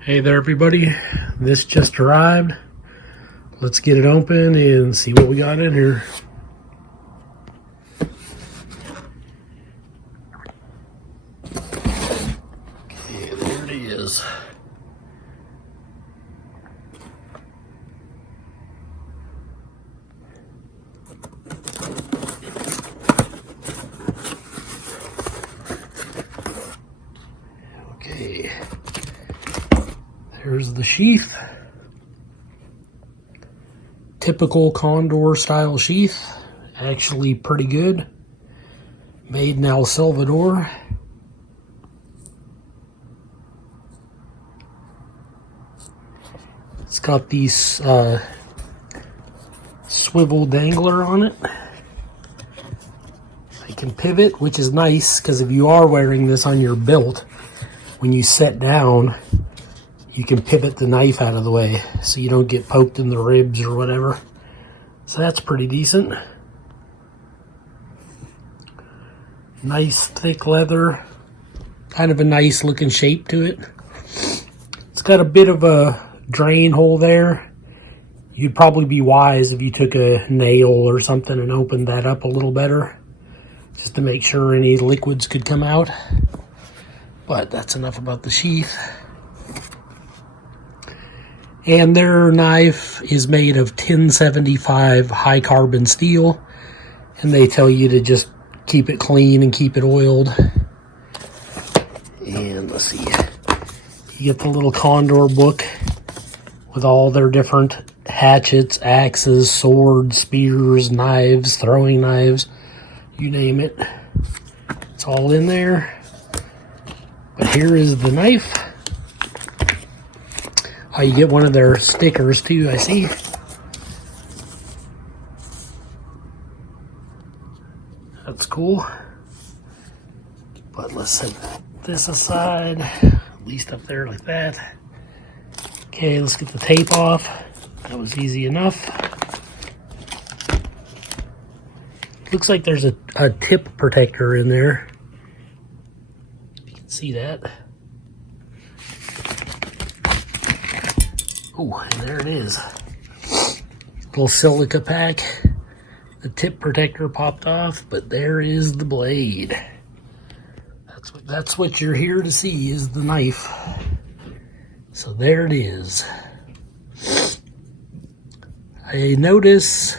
Hey there everybody, this just arrived. Let's get it open and see what we got in here. Okay, there it is. Okay, there's the sheath. Typical Condor style sheath, actually pretty good. Made in Salvador. It's got these swivel dangler on it. They can pivot, which is nice because if you are wearing this on your belt, when you set down, you can pivot the knife out of the way so you don't get poked in the ribs or whatever. So that's pretty decent. Nice thick leather, kind of a nice looking shape to it. It's got a bit of a drain hole there. You'd probably be wise if you took a nail or something and opened that up a little better, just to make sure any liquids could come out. But that's enough about the sheath. And their knife is made of 1075 high carbon steel, and they tell you to just keep it clean and keep it oiled. And let's see, you get the little Condor book with all their different hatchets, axes, swords, spears, knives, throwing knives, you name it. It's all in there. But here is the knife. Oh, you get one of their stickers too, I see. That's cool. But let's set this aside, at least up there like that. Okay, let's get the tape off. That was easy enough. Looks like there's a tip protector in there. You can see that. Oh, and there it is. Little silica pack. The tip protector popped off, but there is the blade. That's what you're here to see, is the knife. So there it is. I notice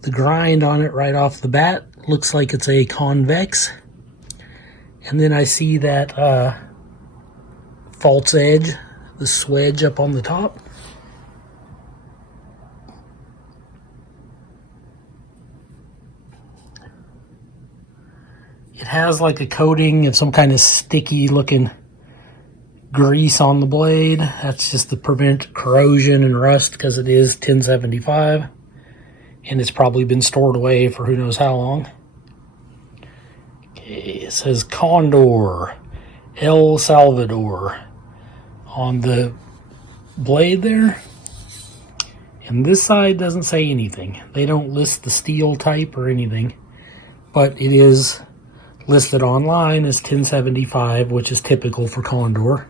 the grind on it right off the bat. Looks like it's a convex. And then I see that false edge, the swedge up on the top. It has like a coating of some kind of sticky looking grease on the blade. That's just to prevent corrosion and rust because it is 1075 and it's probably been stored away for who knows how long. Okay, it says Condor, El Salvador on the blade there. And this side doesn't say anything. They don't list the steel type or anything, but it is listed online as 1075, which is typical for Condor.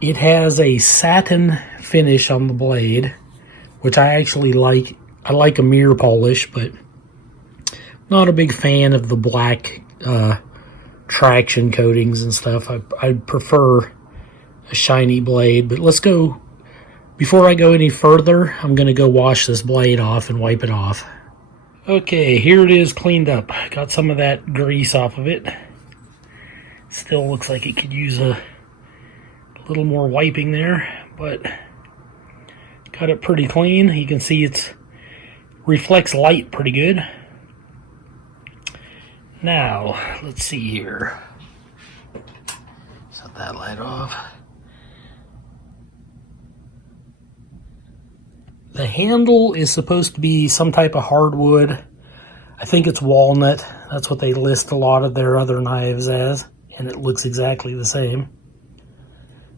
It has a satin finish on the blade, which I actually like. I like a mirror polish, but not a big fan of the black traction coatings and stuff. I prefer a shiny blade. But let's go, before I go any further, I'm going to go wash this blade off and wipe it off. Okay, here it is cleaned up. Got some of that grease off of it. Still looks like it could use a little more wiping there, but got it pretty clean. You can see it reflects light pretty good. Now, let's see here. Set that light off. The handle is supposed to be some type of hardwood. I think it's walnut. That's what they list a lot of their other knives as, and it looks exactly the same.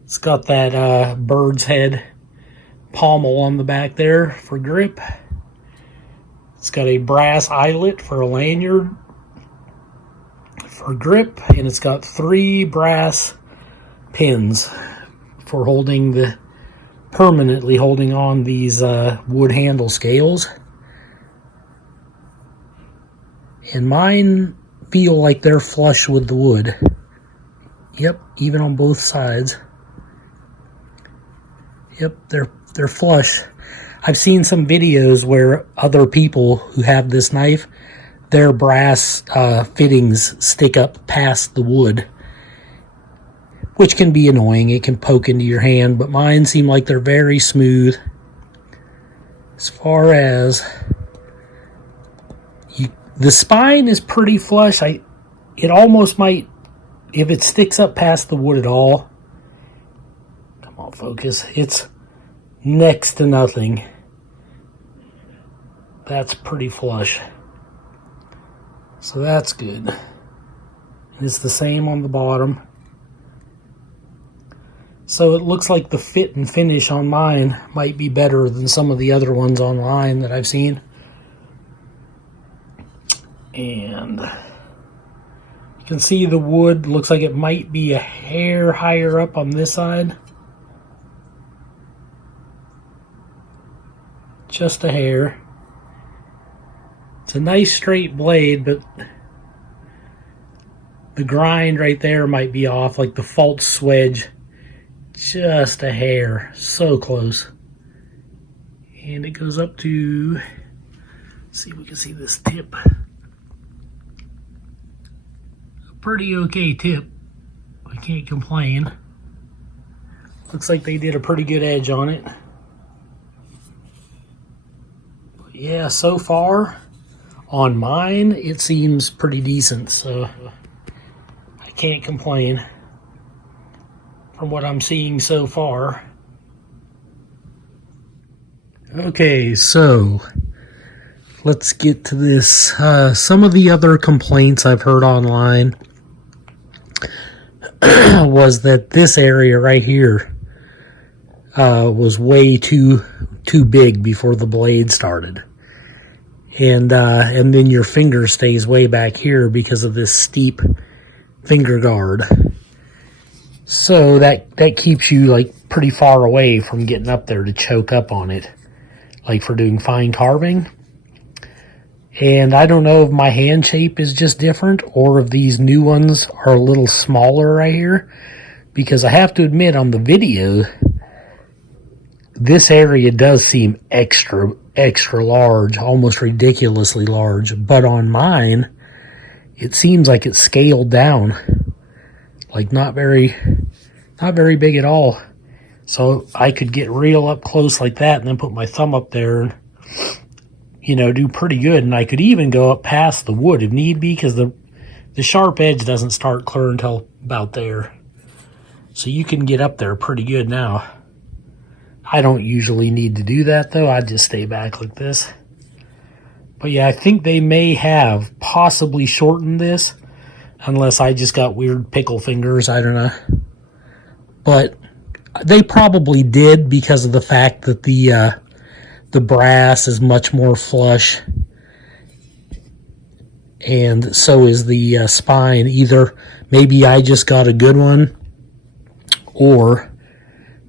It's got that bird's head pommel on the back there for grip. It's got a brass eyelet for a lanyard for grip, and it's got 3 brass pins for permanently holding on these wood handle scales. And mine feel like they're flush with the wood. Yep, even on both sides. Yep, they're flush. I've seen some videos where other people who have this knife, their brass fittings stick up past the wood, which can be annoying. It can poke into your hand, but mine seem like they're very smooth. As far as the spine is pretty flush. It almost might, if it sticks up past the wood at all, come on, focus, it's next to nothing. That's pretty flush. So that's good. And it's the same on the bottom. So it looks like the fit and finish on mine might be better than some of the other ones online that I've seen. And you can see the wood looks like it might be a hair higher up on this side. Just a hair. It's a nice straight blade, but the grind right there might be off, like the false swedge. Just a hair. So close. And it goes up to, let's see if we can see this tip. Pretty okay tip. I can't complain. Looks like they did a pretty good edge on it. But yeah, so far on mine it seems pretty decent, so I can't complain from what I'm seeing so far. Okay, so let's get to this. Some of the other complaints I've heard online was that this area right here was way too big before the blade started, and then your finger stays way back here because of this steep finger guard. So that keeps you like pretty far away from getting up there to choke up on it, like for doing fine carving. And I don't know if my hand shape is just different or if these new ones are a little smaller right here. Because I have to admit, on the video, this area does seem extra large, almost ridiculously large. But on mine, it seems like it's scaled down. Like not very big at all. So I could get real up close like that and then put my thumb up there and, you know, do pretty good. And I could even go up past the wood if need be, because the sharp edge doesn't start clear until about there. So you can get up there pretty good now. I don't usually need to do that though. I just stay back like this. But yeah, I think they may have possibly shortened this, unless I just got weird pickle fingers. I don't know. But they probably did, because of the fact that the brass is much more flush, and so is the spine. Either maybe I just got a good one, or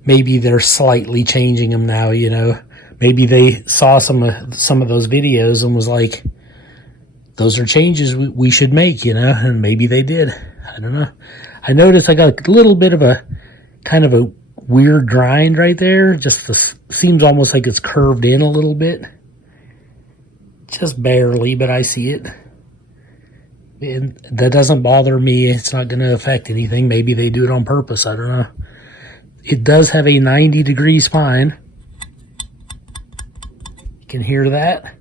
maybe they're slightly changing them now, you know. Maybe they saw some of those videos and was like, those are changes we should make, you know, and maybe they did. I don't know. I noticed I got a little bit of a kind of a weird grind right there. Just seems almost like it's curved in a little bit. Just barely, but I see it. And that doesn't bother me. It's not going to affect anything. Maybe they do it on purpose. I don't know. It does have a 90-degree spine. You can hear that.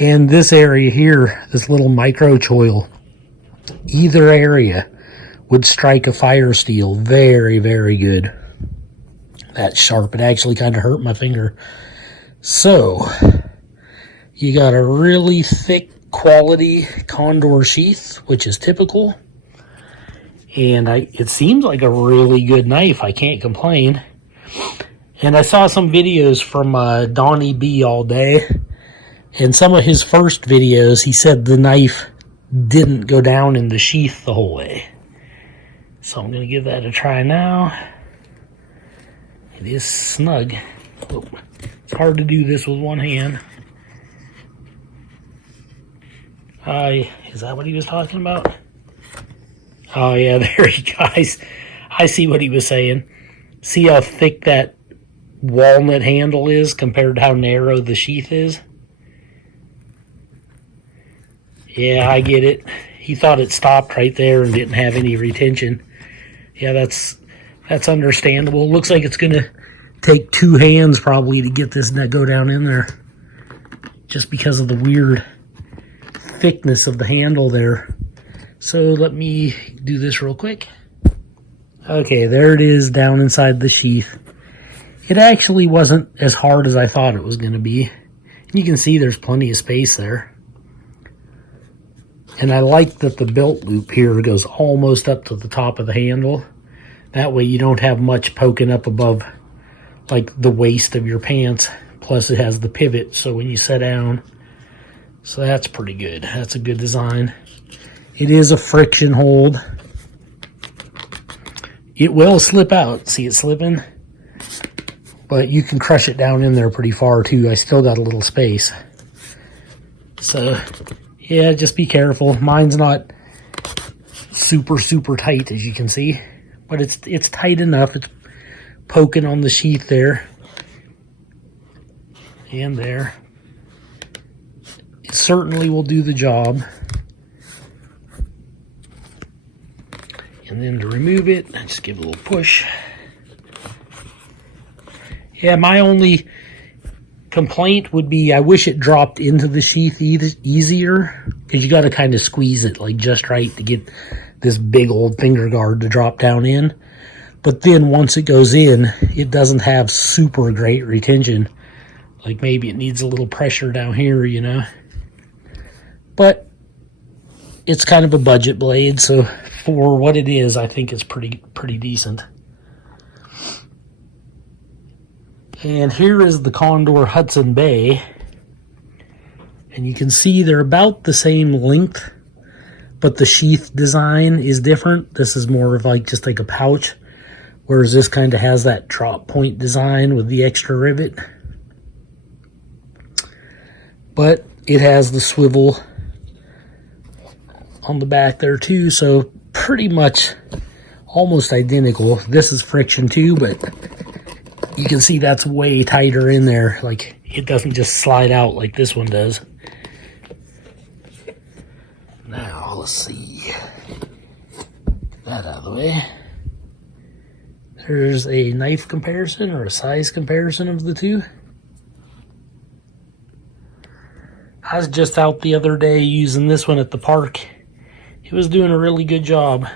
And this area here, this little micro choil, either area would strike a fire steel very, very good. That's sharp. It actually kind of hurt my finger. So, you got a really thick quality Condor sheath, which is typical. And it seems like a really good knife. I can't complain. And I saw some videos from Donnie B all day. And some of his first videos, he said the knife didn't go down in the sheath the whole way. So I'm going to give that a try now. It is snug. Oh, it's hard to do this with one hand. Is that what he was talking about? Oh yeah, there you guys. I see what he was saying. See how thick that walnut handle is compared to how narrow the sheath is? Yeah, I get it. He thought it stopped right there and didn't have any retention. Yeah, that's understandable. Looks like it's going to take two hands probably to get this to go down in there. Just because of the weird thickness of the handle there. So let me do this real quick. Okay, there it is down inside the sheath. It actually wasn't as hard as I thought it was going to be. You can see there's plenty of space there. And I like that the belt loop here goes almost up to the top of the handle. That way you don't have much poking up above like the waist of your pants. Plus it has the pivot so when you sit down. So that's pretty good. That's a good design. It is a friction hold. It will slip out. See it slipping? But you can crush it down in there pretty far too. I still got a little space. So yeah, just be careful. Mine's not super tight as you can see. But it's tight enough. It's poking on the sheath there. And there. It certainly will do the job. And then to remove it, just give it a little push. Yeah, my only complaint would be I wish it dropped into the sheath easier, because you got to kind of squeeze it like just right to get this big old finger guard to drop down in. But then once it goes in, it doesn't have super great retention. Like maybe it needs a little pressure down here, you know. But it's kind of a budget blade, so for what it is, I think it's pretty decent. And here is the Condor Hudson Bay. And you can see they're about the same length, but the sheath design is different. This is more of like just like a pouch, whereas this kind of has that drop point design with the extra rivet. But it has the swivel on the back there too, so pretty much almost identical. This is friction too, but you can see that's way tighter in there. Like it doesn't just slide out like this one does. Now let's see. Get that out of the way. There's a knife comparison or a size comparison of the two. I was just out the other day using this one at the park. It was doing a really good job.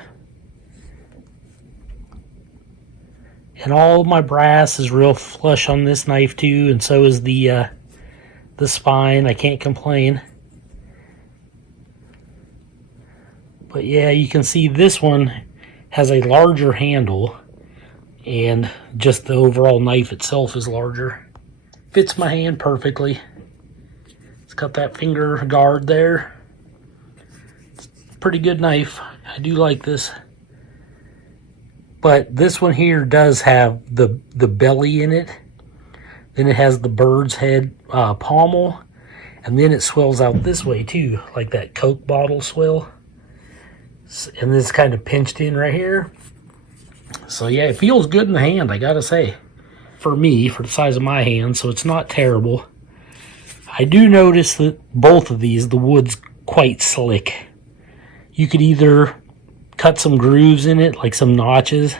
And all of my brass is real flush on this knife too, and so is the spine. I can't complain. But yeah, you can see this one has a larger handle, and just the overall knife itself is larger. Fits my hand perfectly. It's got that finger guard there. It's a pretty good knife. I do like this. But this one here does have the belly in it. Then it has the bird's head pommel. And then it swells out this way too, like that Coke bottle swell. And this is kind of pinched in right here. So yeah, it feels good in the hand, I gotta say. For me, for the size of my hand, so it's not terrible. I do notice that both of these, the wood's quite slick. You could either cut some grooves in it, like some notches,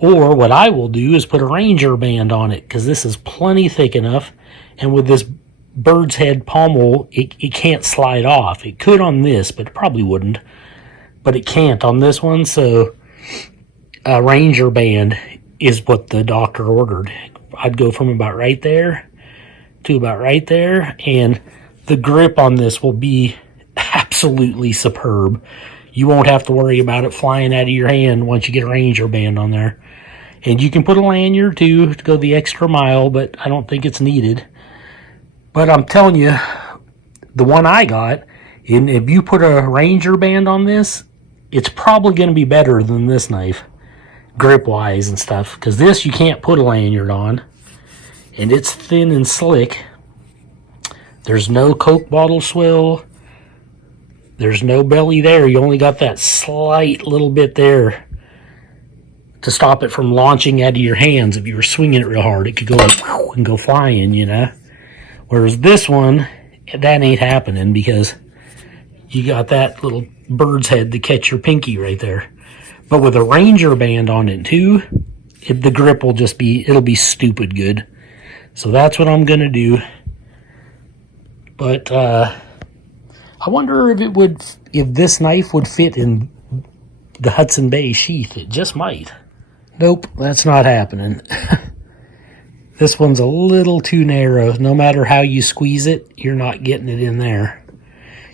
or what I will do is put a Ranger band on it, because this is plenty thick enough, and with this bird's head pommel, it can't slide off. It could on this, but it probably wouldn't. But it can't on this one, so a Ranger band is what the doctor ordered. I'd go from about right there to about right there, and the grip on this will be absolutely superb. You won't have to worry about it flying out of your hand once you get a Ranger band on there. And you can put a lanyard too to go the extra mile, but I don't think it's needed. But I'm telling you, the one I got, and if you put a Ranger band on this, it's probably going to be better than this knife, grip-wise and stuff, because this you can't put a lanyard on, and it's thin and slick. There's no Coke bottle swill. There's no belly there. You only got that slight little bit there to stop it from launching out of your hands. If you were swinging it real hard, it could go like whew, and go flying, you know. Whereas this one, that ain't happening because you got that little bird's head to catch your pinky right there. But with a Ranger band on it too, the grip will just be, it'll be stupid good. So that's what I'm gonna do. But I wonder if this knife would fit in the Hudson Bay sheath. It just might. Nope, that's not happening. This one's a little too narrow. No matter how you squeeze it, you're not getting it in there.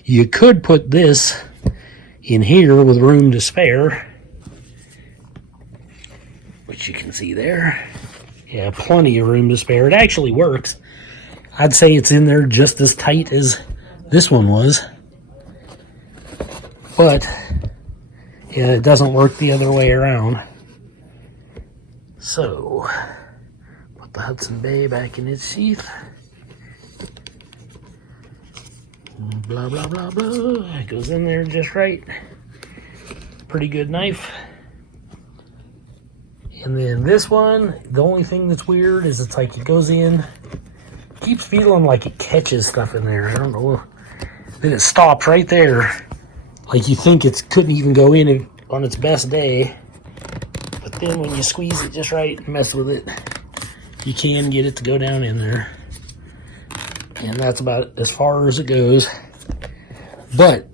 You could put this in here with room to spare, which you can see there. Yeah, plenty of room to spare. It actually works. I'd say it's in there just as tight as this one was. But, yeah, it doesn't work the other way around. So, put the Hudson Bay back in its sheath. Blah, blah, blah, blah. It goes in there just right. Pretty good knife. And then this one, the only thing that's weird is it's like it goes in, keeps feeling like it catches stuff in there. I don't know. Then it stops right there. Like you think it couldn't even go in on its best day. But then when you squeeze it just right and mess with it, you can get it to go down in there. And that's about as far as it goes. But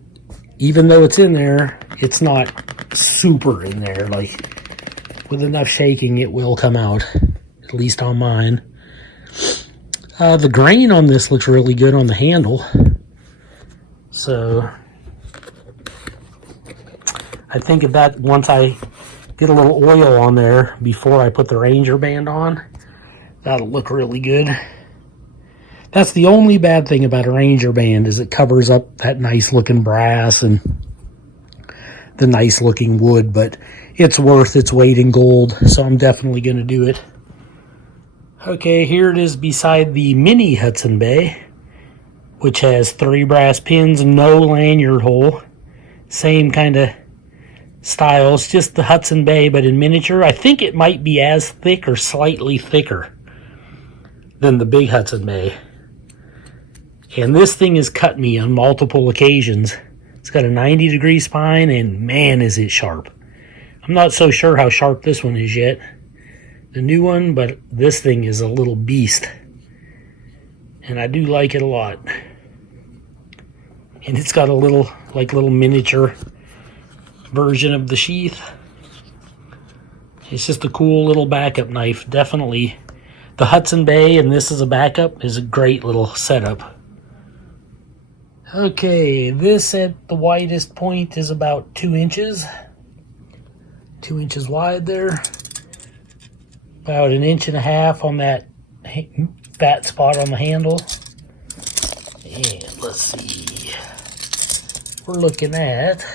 even though it's in there, it's not super in there. Like with enough shaking, it will come out, at least on mine. The grain on this looks really good on the handle. So I think that once I get a little oil on there before I put the Ranger band on, that'll look really good. That's the only bad thing about a Ranger band, is it covers up that nice looking brass and the nice looking wood, but it's worth its weight in gold, so I'm definitely going to do it. Okay, here it is beside the mini Hudson Bay, which has 3 brass pins, no lanyard hole. Same kind of style. It's just the Hudson Bay, but in miniature. I think it might be as thick or slightly thicker than the big Hudson Bay. And this thing has cut me on multiple occasions. It's got a 90-degree spine, and man, is it sharp. I'm not so sure how sharp this one is yet, the new one, but this thing is a little beast. And I do like it a lot. And it's got a little miniature version of the sheath. It's just a cool little backup knife. Definitely the Hudson Bay, and this is a backup, is a great little setup. Okay, this at the widest point is about 2 inches. 2 inches wide there. About 1.5 inches on that fat spot on the handle. And let's see. We're looking at,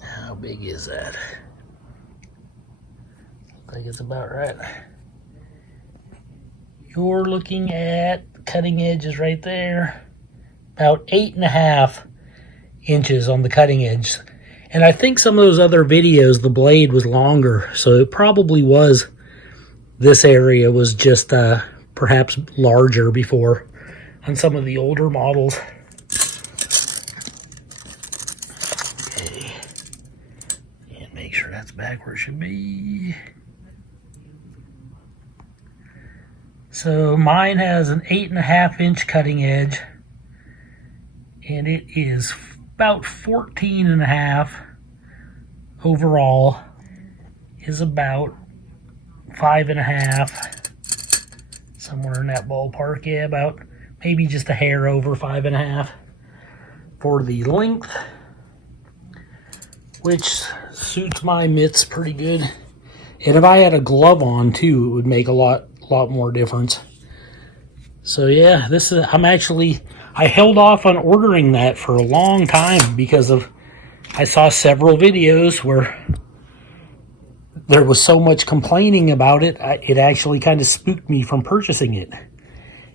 how big is that? I think it's about right. You're looking at, cutting edge is right there. About 8.5 inches on the cutting edge. And I think some of those other videos, the blade was longer, so it probably was, this area was just perhaps larger before on some of the older models. Okay, and make sure that's back where it should be. So mine has an 8.5 inch cutting edge, and it is about 14.5 overall, is about 5.5, somewhere in that ballpark. Yeah, about maybe just a hair over 5.5 for the length, which suits my mitts pretty good. And if I had a glove on too, it would make a lot more difference. So yeah, this is, I held off on ordering that for a long time because of I saw several videos where there was so much complaining about it, it actually kind of spooked me from purchasing it.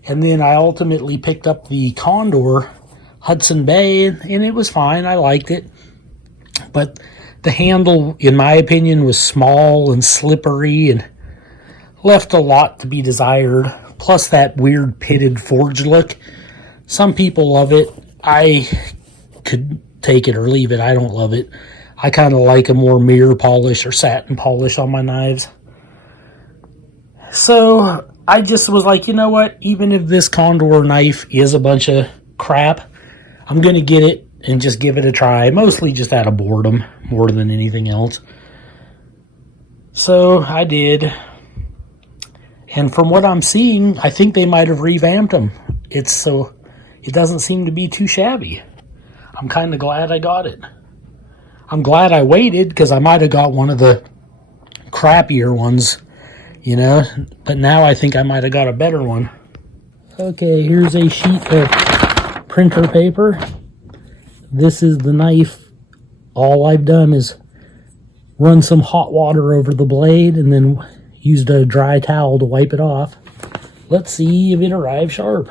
And then I ultimately picked up the Condor Hudson Bay, and it was fine. I liked it. But the handle, in my opinion, was small and slippery and left a lot to be desired. Plus that weird pitted forge look. Some people love it. I could take it or leave it. I don't love it. I kind of like a more mirror polish or satin polish on my knives. So I just was like, you know what? Even if this Condor knife is a bunch of crap, I'm going to get it and just give it a try. Mostly just out of boredom more than anything else. So I did. And from what I'm seeing, I think they might have revamped them. It doesn't seem to be too shabby. I'm kind of glad I got it. I'm glad I waited because I might have got one of the crappier ones, you know, but now I think I might have got a better one. Okay, here's a sheet of printer paper. This is the knife. All I've done is run some hot water over the blade and then used a dry towel to wipe it off. Let's see if it arrives sharp.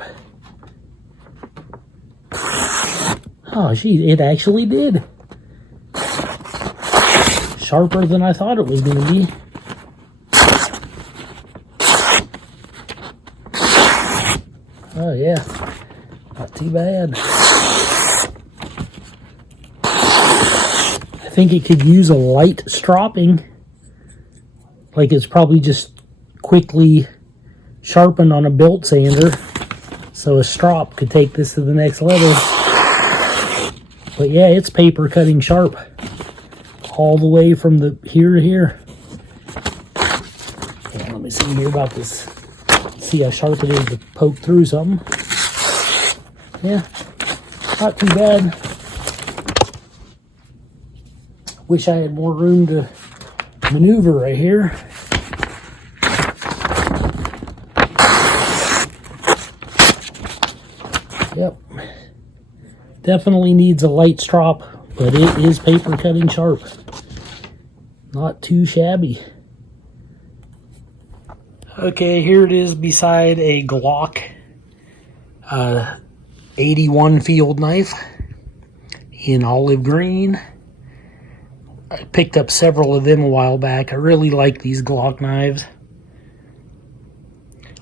Oh, geez, it actually did. Sharper than I thought it was going to be. Oh, yeah. Not too bad. I think it could use a light stropping. Like it's probably just quickly sharpened on a belt sander. So a strop could take this to the next level. But yeah, it's paper cutting sharp. All the way from the here to here. Yeah, let me see here about this. See how sharp it is to poke through something. Yeah, not too bad. Wish I had more room to maneuver right here. Yep. Definitely needs a light strop, but it is paper cutting sharp. Not too shabby. Okay, here it is beside a Glock 81 field knife in olive green. I picked up several of them a while back. I really like these Glock knives.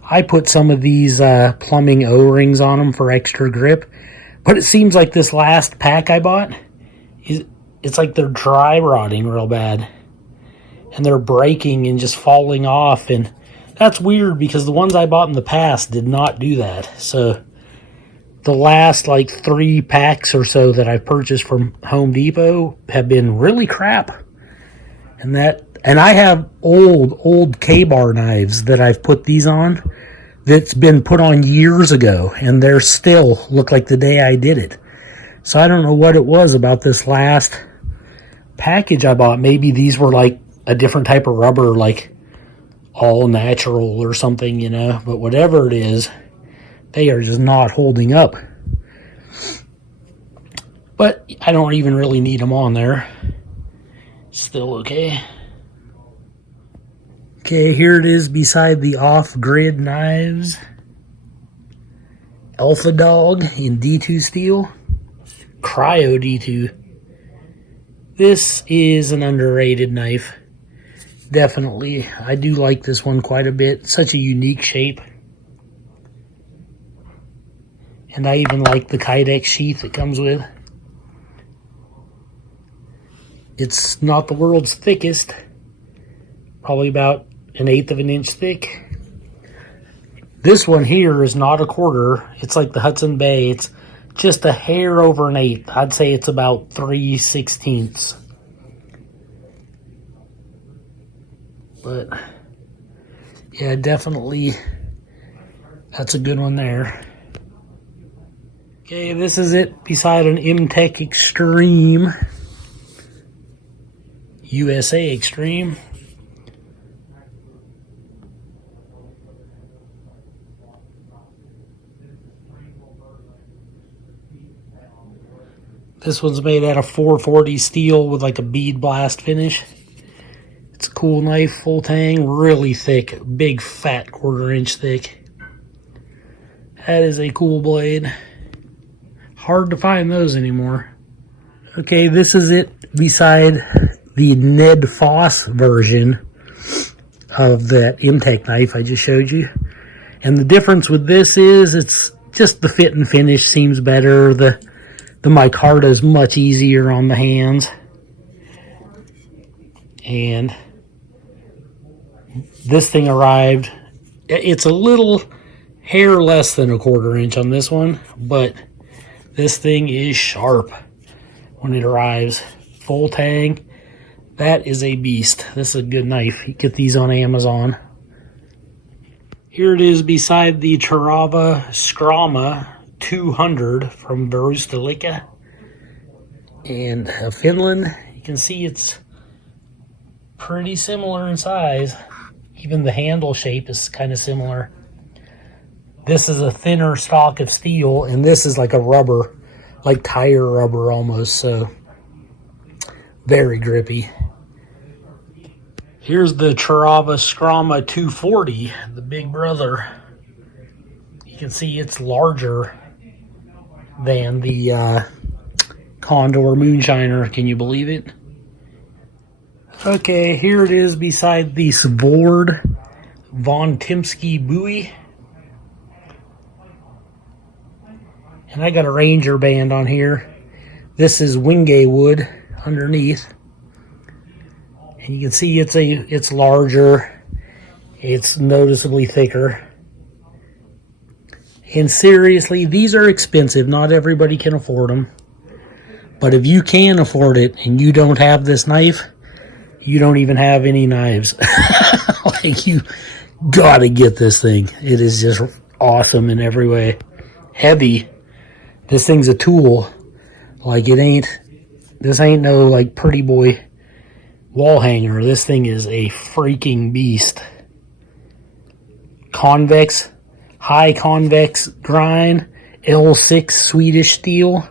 I put some of these plumbing O-rings on them for extra grip, but it seems like this last pack I bought, it's like they're dry rotting real bad. And they're breaking and just falling off, and that's weird because the ones I bought in the past did not do that. So the last like 3 packs or so that I've purchased from Home Depot have been really crap. And I have old K-bar knives that I've put these on that's been put on years ago, and they're still look like the day I did it. So I don't know what it was about this last package I bought. Maybe these were like a different type of rubber, like all natural or something, you know. But whatever it is, they are just not holding up. But I don't even really need them on there. Still okay. Okay, here it is beside the off-grid knives. Alpha Dog in D2 steel. Cryo D2. This is an underrated knife. Definitely. I do like this one quite a bit. Such a unique shape. And I even like the Kydex sheath it comes with. It's not the world's thickest. Probably about 1/8 of an inch thick. This one here is not a quarter. It's like the Hudson Bay. It's just a hair over 1/8. I'd say it's about 3/16. But yeah, definitely that's a good one there. Okay, this is it beside an M-Tech Extreme. USA Extreme. This one's made out of 440 steel with like a bead blast finish. It's a cool knife, full tang, really thick, big fat 1/4 inch thick. That is a cool blade. Hard to find those anymore. Okay, this is it beside the Ned Foss version of that M-Tech knife I just showed you. And the difference with this is it's just the fit and finish seems better. The micarta is much easier on the hands. And this thing arrived. It's a little hair less than a 1/4 inch on this one, but this thing is sharp when it arrives. Full tang. That is a beast. This is a good knife. You get these on Amazon. Here it is beside the Terava Skrama 200 from Varustelika in Finland. You can see it's pretty similar in size. Even the handle shape is kind of similar. This is a thinner stock of steel, and this is like a rubber, like tire rubber almost, so very grippy. Here's the Terava Skrama 240, the big brother. You can see it's larger than the Condor Moonshiner. Can you believe it? Okay, here it is beside the Salvador Von Timsky Bowie. And I got a Ranger band on here. This is wingay wood underneath. And you can see it's larger. It's noticeably thicker. And seriously, these are expensive. Not everybody can afford them. But if you can afford it and you don't have this knife, you don't even have any knives. Like, you gotta get this thing. It is just awesome in every way. Heavy. This thing's a tool. Like, this ain't no like pretty boy wall hanger. This thing is a freaking beast. Convex, high convex grind, L6 Swedish steel.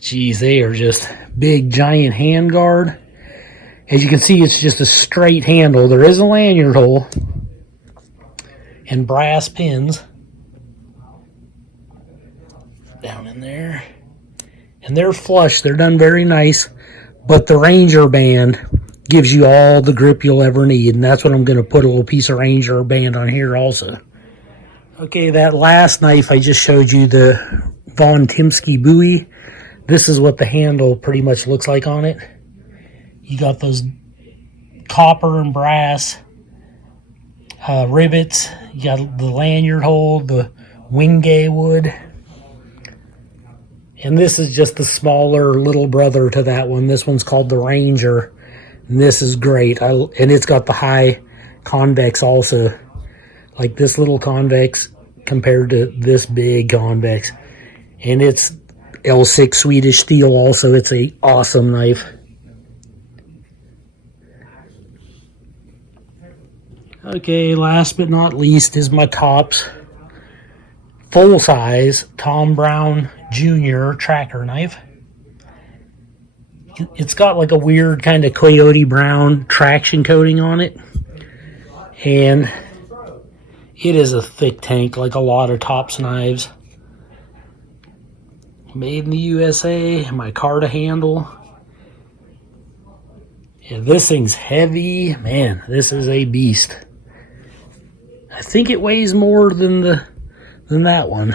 Geez, they are just big giant handguard. As you can see, it's just a straight handle. There is a lanyard hole and brass pins down in there. And they're flush. They're done very nice. But the Ranger band gives you all the grip you'll ever need. And that's what I'm going to put a little piece of Ranger band on here also. Okay, that last knife I just showed you, the Von Timsky Bowie. This is what the handle pretty much looks like on it. You got those copper and brass rivets. You got the lanyard hole, the wingay wood. And this is just the smaller little brother to that one. This one's called the Ranger. And this is great. And it's got the high convex also. Like this little convex compared to this big convex. And it's L6 Swedish steel also. It's a awesome knife. Okay, last but not least is my Tops full-size Tom Brown Jr. tracker knife. It's got like a weird kind of coyote brown traction coating on it. And it is a thick tank like a lot of Tops knives. Made in the USA, micarta handle. Yeah, this thing's heavy. Man, this is a beast. I think it weighs more than that one.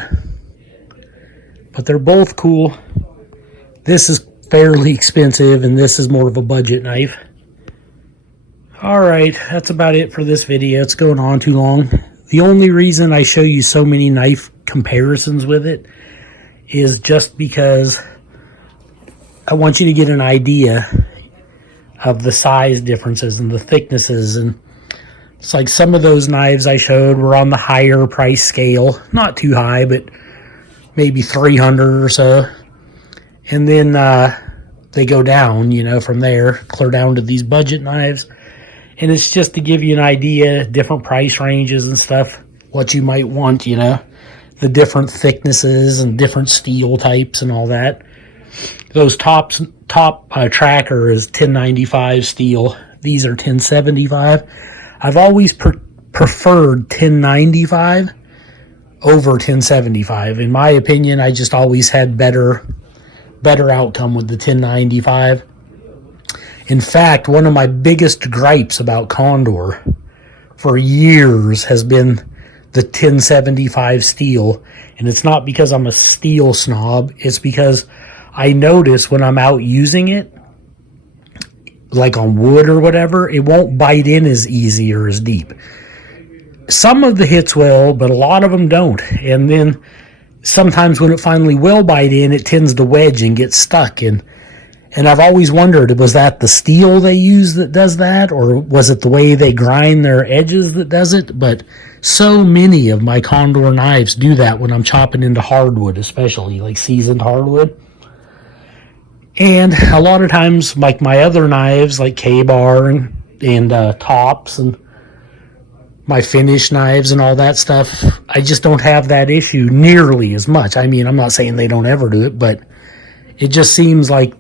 But they're both cool. This is fairly expensive and this is more of a budget knife. Alright, that's about it for this video. It's going on too long. The only reason I show you so many knife comparisons with it is just because I want you to get an idea of the size differences and the thicknesses. And it's like some of those knives I showed were on the higher price scale. Not too high, but maybe 300 or so. And then they go down, you know, from there, clear down to these budget knives. And it's just to give you an idea, different price ranges and stuff, what you might want, you know, the different thicknesses and different steel types and all that. Those top tracker is 1095 steel. These are 1075. I've always preferred 1095 over 1075. In my opinion, I just always had better outcome with the 1095. In fact, one of my biggest gripes about Condor for years has been the 1075 steel. And it's not because I'm a steel snob. It's because I notice when I'm out using it, like on wood or whatever, it won't bite in as easy or as deep. Some of the hits will, but a lot of them don't. And then sometimes when it finally will bite in, it tends to wedge and get stuck. And I've always wondered, was that the steel they use that does that? Or was it the way they grind their edges that does it? But so many of my Condor knives do that when I'm chopping into hardwood, especially like seasoned hardwood. And a lot of times, like my other knives, like K-bar and tops and my finish knives and all that stuff, I just don't have that issue nearly as much. I mean, I'm not saying they don't ever do it, but it just seems like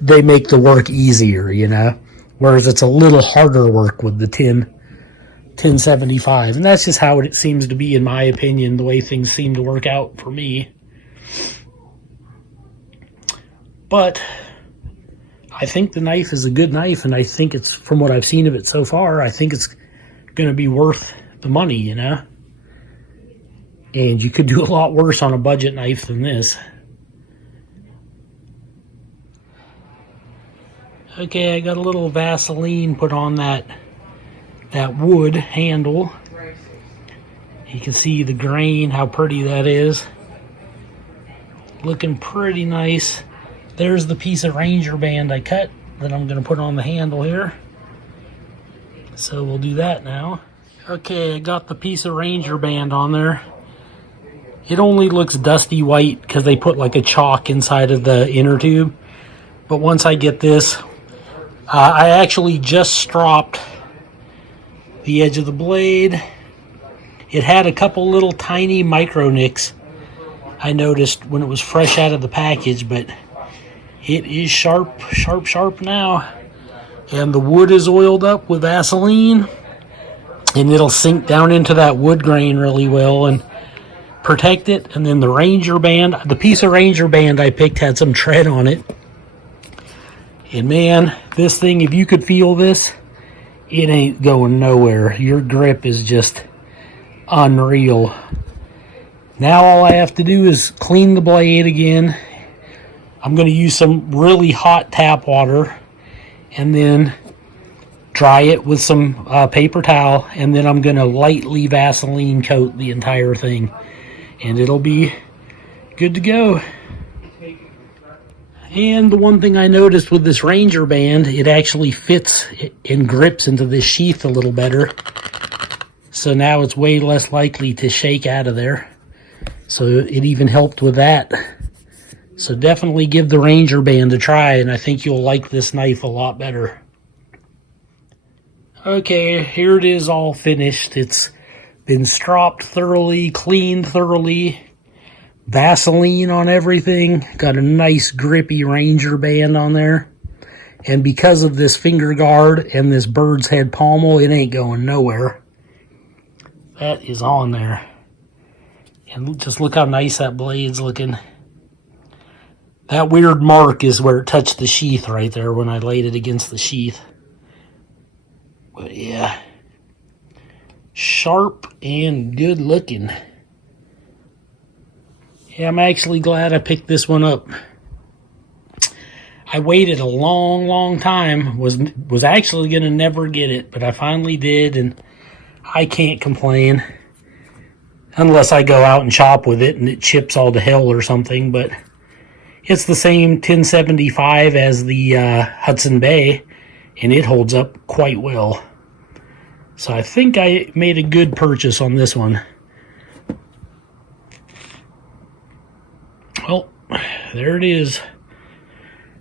they make the work easier, you know? Whereas it's a little harder work with the 1075. And that's just how it seems to be, in my opinion, the way things seem to work out for me. But I think the knife is a good knife, and I think it's, from what I've seen of it so far, I think it's going to be worth the money, you know? And you could do a lot worse on a budget knife than this. Okay, I got a little Vaseline put on that wood handle. You can see the grain, how pretty that is. Looking pretty nice. There's the piece of Ranger band I cut that I'm going to put on the handle here. So we'll do that now. Okay, I got the piece of Ranger band on there. It only looks dusty white because they put like a chalk inside of the inner tube. But once I get this, I actually just stropped the edge of the blade. It had a couple little tiny micro nicks I noticed when it was fresh out of the package, but it is sharp now. And the wood is oiled up with Vaseline, and it'll sink down into that wood grain really well and protect it. And then the Ranger band, the piece of Ranger band I picked had some tread on it. And man, this thing, if you could feel this, it ain't going nowhere. Your grip is just unreal. Now all I have to do is clean the blade again. I'm going to use some really hot tap water and then dry it with some paper towel, and then I'm going to lightly Vaseline coat the entire thing, and it'll be good to go. And the one thing I noticed with this Ranger band, it actually fits and grips into this sheath a little better. So now it's way less likely to shake out of there. So it even helped with that. So definitely give the Ranger band a try, and I think you'll like this knife a lot better. Okay, here it is all finished. It's been stropped thoroughly, cleaned thoroughly, Vaseline on everything. Got a nice grippy Ranger band on there. And because of this finger guard and this bird's head pommel, it ain't going nowhere. That is on there. And just look how nice that blade's looking. That weird mark is where it touched the sheath right there when I laid it against the sheath. But yeah, sharp and good looking. Yeah, I'm actually glad I picked this one up. I waited a long time. Was actually going to never get it, but I finally did, and I can't complain. Unless I go out and chop with it and it chips all to hell or something, but it's the same 1075 as the Hudson Bay, and it holds up quite well. So I think I made a good purchase on this one. Well, there it is.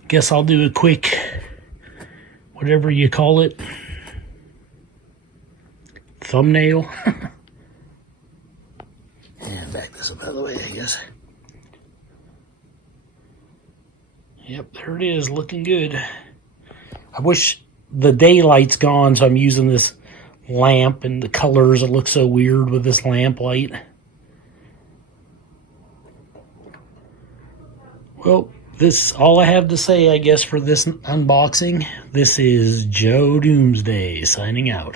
Guess I'll do a quick, whatever you call it, thumbnail. And back this up out of the way, I guess. Yep, there it is, looking good. I wish the daylight's gone, so I'm using this lamp, and the colors look so weird with this lamp light. Well, this is all I have to say, I guess, for this unboxing. This is Joe Doomsday signing out.